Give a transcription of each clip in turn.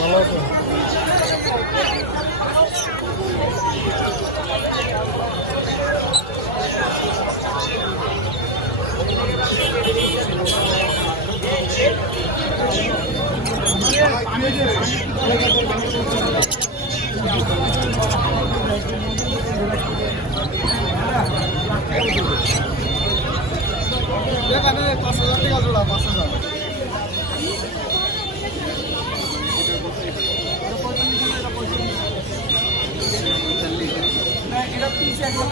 ভালো আছে। এখানে ৫,০০০ টাকা জোড়া, ৫,০০০। এটা পিস একদম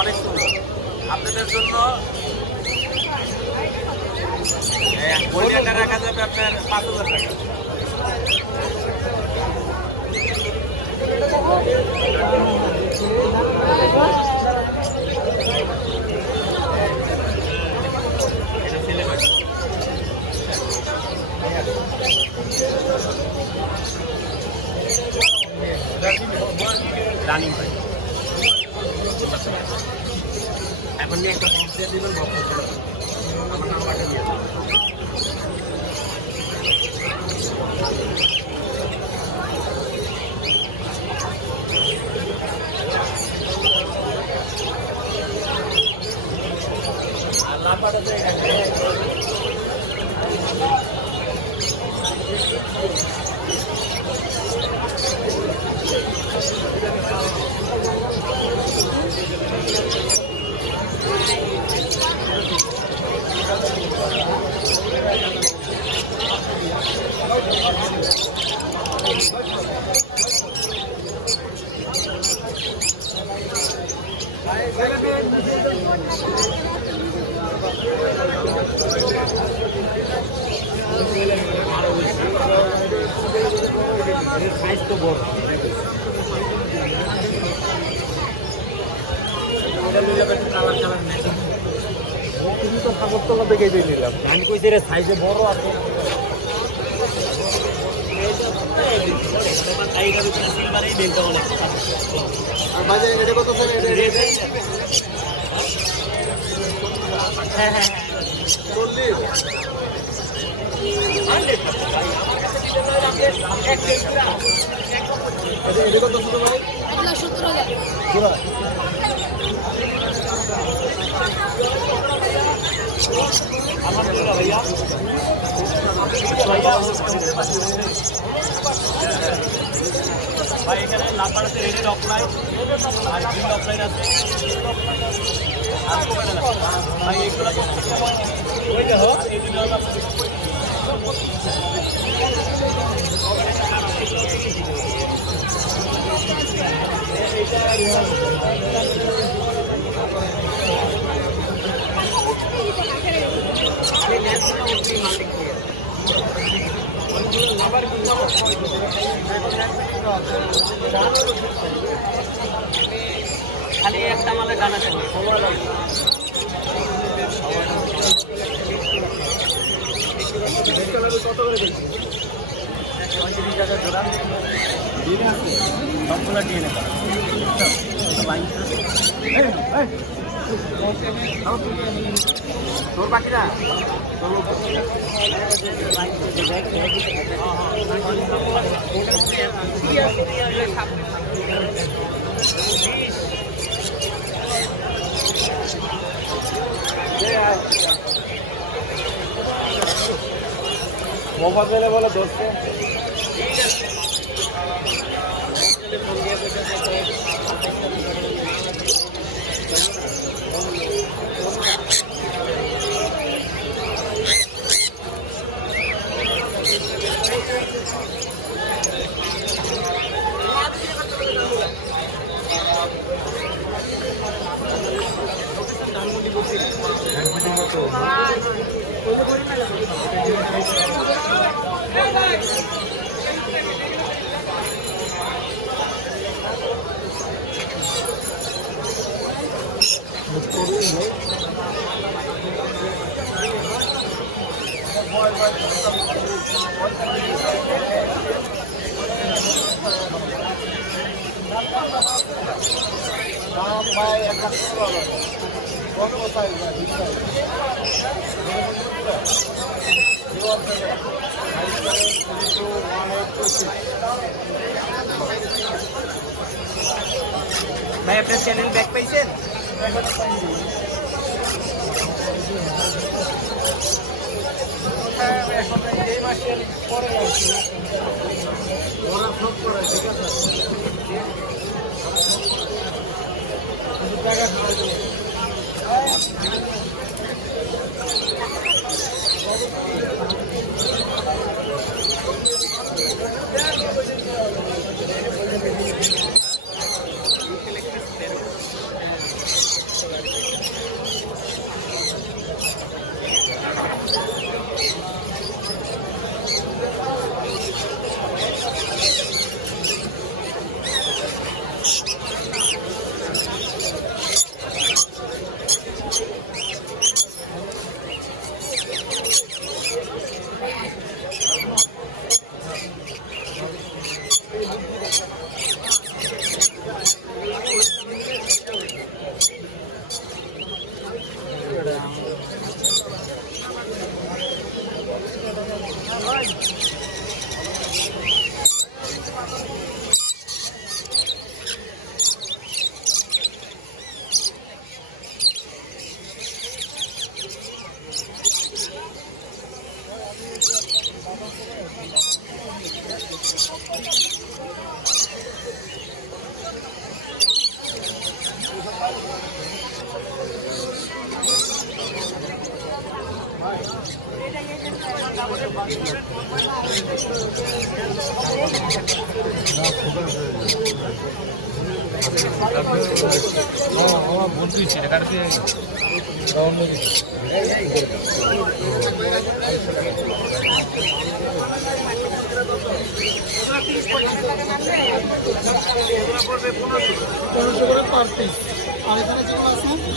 অনেক সুন্দর আপনাদের জন্য। রাখা যাবে আপনার ৫,০০০ টাকা। রানিং ভাই এখন নিয়ে একটা বক্স দিয়ে দিবেন, আমার নাম্বারটা দিয়ে দেবেন। আর নাম্বারটা সাইজ তো বড়, তুমি তো সাগরতলা দেখে দিয়ে নিলাম। আমি কইছি রে সাইজে বড় আছে। হ্যাঁ হ্যাঁ भैया भाई এখানে নাম্বার আছে রেডের অফলাইন আর গ্রিন অফলাইন আছে আর কোন ভাই এগুলো ওই দেখো এই দুটো খালি একটা মালে ডানা থাকে সময় লাগবে কত করে দেখছি 35,000 জোড়া ডিএনএ আছে সবগুলো ডিএনএ করা তোর পাখিরা মোহাম্মদ বেলে বলে দোস্ত ভাই আপনার চ্যানেল ব্যাক পাইছেন এই মাসের পরে ওরা সব করে ঠিক আছে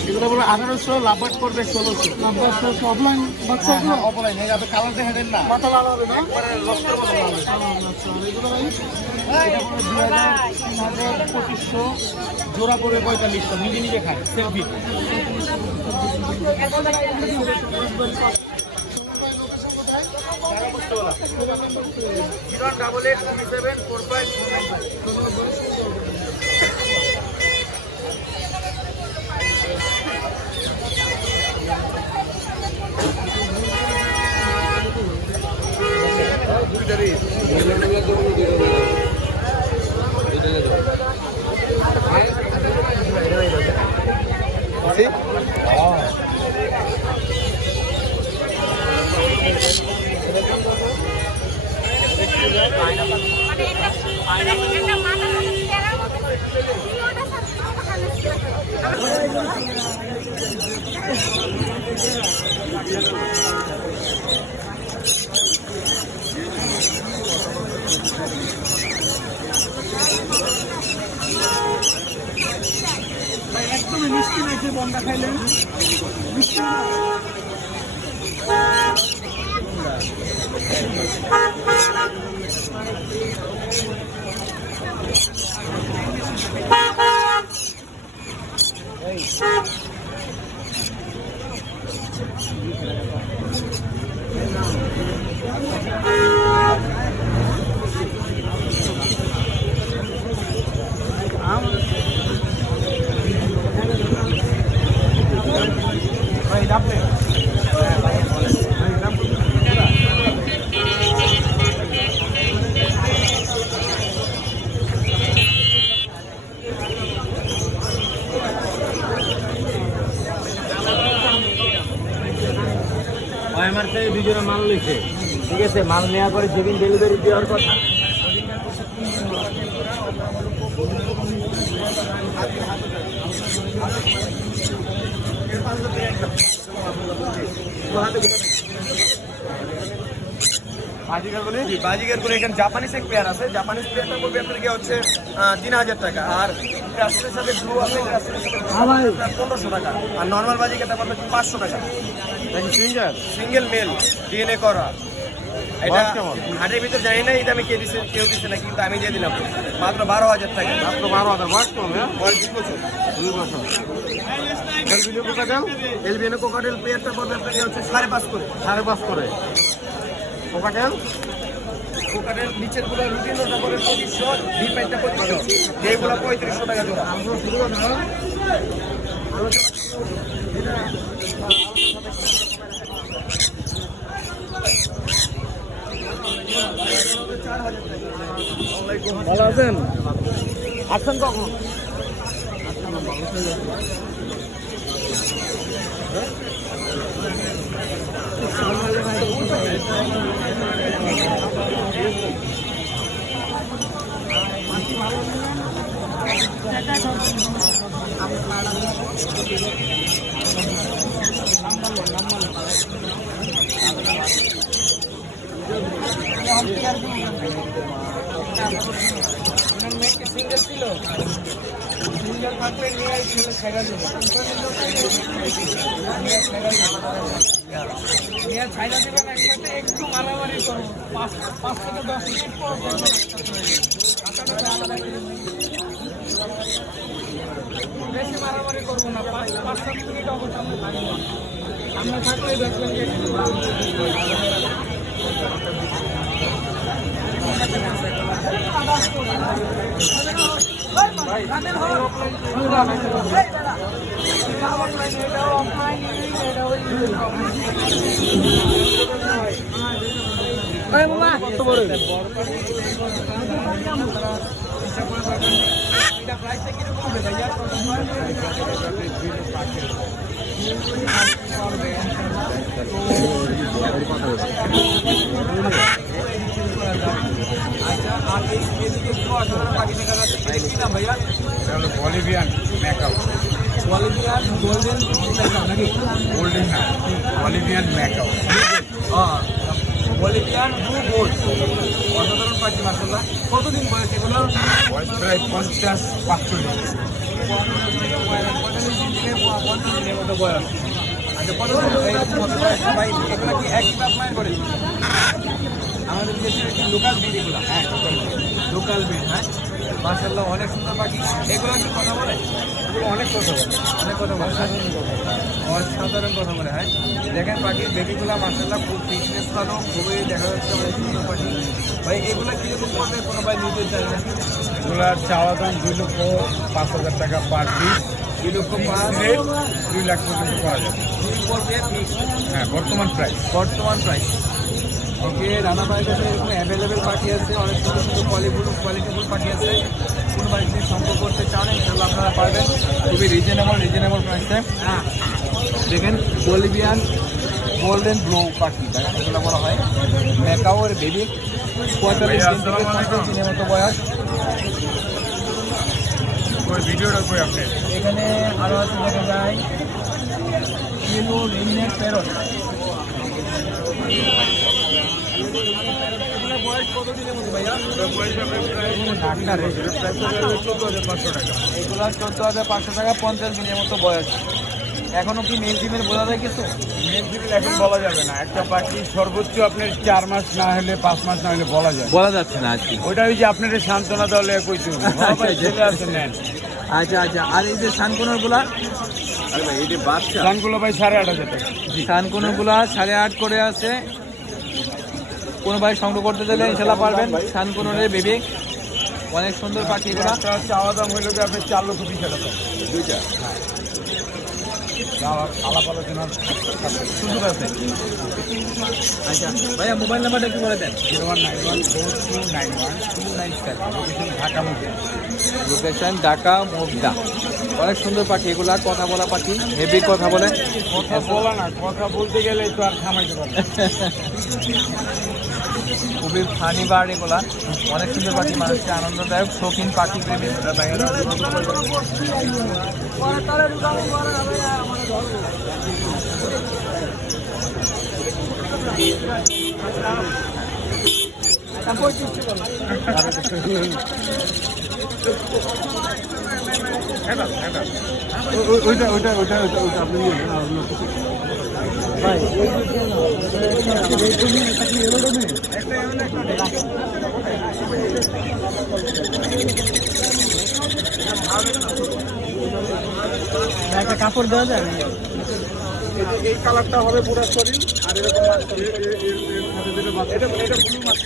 এগুলো বলে 1800 লাভবাট করবে 1600 অফলাইন বাচ্চা অফলাইন এই কালার দেখে দেন না মাথা লাল হবে না একবারে লস্কর মতো লাল হবে এগুলো ভাই এটা বলে 2000 2500 জোড়া পড়বে 4500 নিজে নিজে খায় সেলফি একদমই মিষ্টি নাই যে বন্ডা খাইলেন মিষ্টি না। আমার তো এই দুজনে মাল লইছে, ঠিক আছে, মাল নেওয়ার পরে যেদিন ডেলিভারি দেওয়ার কথা বাজিকার করে এখানে জাপানিজ এক পেয়ার আছে। জাপানিজ পেয়ারটা পড়বে আপনাকে হচ্ছে 3000 টাকা, আর গ্রাসের সাথে ব্লু আছে, গ্রাসের সাথে 1500 টাকা, আর নর্মাল বাজিকারটা পড়বে 500 টাকা। সিঙ্গেল মেল ডিএনএ করা। এটা হাটের ভিতরে জানি না এটা আমি কেউ দিচ্ছে না, কিন্তু আমি দিয়ে দিলাম মাত্র 12,000 টাকা। মাত্র 12,000। বয়স কম, হ্যাঁ, বয়স 2 বছর। 2 বছর। এলবিনো কোকাটেল, এলবিনো কোকাটেল পেয়ারটা পড়বে আপনাকে হচ্ছে 5.5 করে। 5.5 করে। কোকাটেল কোকাটেল নিচের গুলো রুটিন ওটা করে 2500, ডিপ পাইটা 2500, এইগুলো 3500 টাকা জোড়া। ভালো আছেন? আসছেন কখন? সিঙ্গেল ছিল, সিঙ্গেল থাকলে নিয়ে ছেলে ছেড়া দেবে, নিয়ে ছাইনা দেবেন একসাথে, একটু মারামারি করবো, 5 থেকে 10 মিনিট পর বেশি মারামারি করবো না, 5-7 মিনিট অবশ্যই আমরা থাকবো। আমরা থাকলে দেখবেন যে বলিভিয়ান ম্যাকাও, বলিভিয়ান গোল্ডেন নাকি গোল্ডেন না, Bolivian macaw, Bolivian blue gold, অসাধারণ পাখি মাশাআল্লাহ। কতদিন বয়স এগুলো? বয়স প্রায় 50-45। 45 দিনের মতো বয়স। আচ্ছা, কত ভাই এগুলো কি একই বাপ মায়ের করে? আমাদের দেশের একটি লোকাল ব্রিড এগুলো। হ্যাঁ, লোকাল ব্রিড। হ্যাঁ, মাশাআল্লাহ, অনেক সুন্দর পাখি। এগুলো কি কথা বলে? এগুলো অনেক কথা বলে, অনেক কথা বলে, অসাধারণ কথা বলে। হ্যাঁ, দেখেন পাখির বেবিগুলো মাশাআল্লাহ খুব ফিটনেস ভালো, খুবই দেখা যাচ্ছে অনেক সুন্দর পাখি। ভাই এগুলো কীরকম করবে কোনো ভাই নিতে চাই না? এগুলার চাওয়া দাম 2,05,000 টাকা পার পিস। 2,05,000 2 লাখ পর্যন্ত পাওয়া যাবে। 2 পড়বে ফিক্স। হ্যাঁ, বর্তমান প্রাইস। ওকে, রানা ভাইয়ের কাছে এরকম অ্যাভেলেবেল পাখি আছে, অনেক সুন্দর সুন্দর কোয়ালিটিফুল পাখি আছে। কোনো বাড়ির সাথে সম্পর্ক করতে চান ইনশাআল্লাহ আপনারা পারবেন খুবই রিজনেবল প্রাইসে। হ্যাঁ, দেখেন বলিভিয়ান গোল্ডেন ব্লু পাখি, দেখেন এগুলো বলা হয় ম্যাকাওর বেবি, 45 দিন থেকে 50 দিনের মতো বয়স। ভিডিওটা কই আপনি? এখানে আরো আছে দেখা যায় ইয়েলো রিংনেক প্যারট। বয়স কতদিনের মতো ভাইয়া? বয়স আপনার প্রায় ডাক্তার 14,500 টাকা। এগুলো 14,500 টাকা, 50 দিনের মতো বয়স। এখনো কি মেল ফিমেল বোঝা যায় কিছু? মেল-ফিমেল এখন বলা যাবে না। একটা পাখি সর্বোচ্চ আপনার 4 মাস না হলে 5 মাস না হলে বলা যায়। বলা যাচ্ছে না আজকে। ওইটা ওই যে আপনার সান্ত্বনা দলে কইতে হবে। হ্যাঁ ভাই, ছেলে আছে নেন। আচ্ছা আচ্ছা, আর এই যে সানকোনর গুলা? আরে ভাই এইটা বাচ্চা। দামগুলো ভাই 8,500 টাকা। সানকোনর গুলা 8.5 করে আছে। কোনো ভাই সংগ্রহ করতে দিলে ইনশাল্লাহ পারবেন। সানকোনরের বেবি অনেক সুন্দর পাখি এগুলা। একটা চাওয়া দাম হইল কি আপনার 4,20,000 টাকা। দুইটা। আলাপ আলোচনার সুযোগ আছে। আচ্ছা ভাইয়া, মোবাইল নাম্বারটা একটু বলে দেন। 0191429129 ঢাকা মুখে। লোকেশন ঢাকা মুগদা। অনেক সুন্দর পাখি এগুলা, কথা বলা পাখি, হেভি কথা বলে। কথা বলা না, কথা বলতে গেলে তো আর থামাইতে পারবে না। খুবই ফানি বার্ড এগুলা, অনেক সুন্দর পাখি, মানুষকে আনন্দদায়ক, শৌখিন পাখি প্রেমী ভাইয়েরা। ওইটা আপনি নিয়ে নেন, আর অন্য কিছু। একটা কাপড় দেওয়া যায়? এই কালারটা হবে পুরো শরীর, আর এরকম মাছ হবে। এটা ব্লু মাছ।